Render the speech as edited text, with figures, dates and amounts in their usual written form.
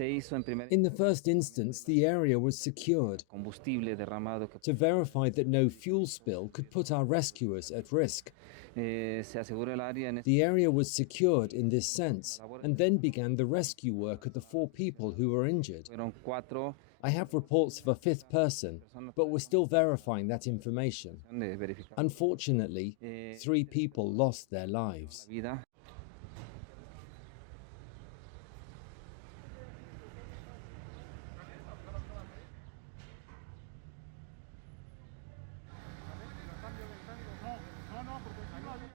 In the first instance, the area was secured to verify that no fuel spill could put our rescuers at risk. The area was secured in this sense, and then began the rescue work of the 4 people who were injured. I have reports of a 5th person, but we're still verifying that information. Unfortunately, 3 people lost their lives.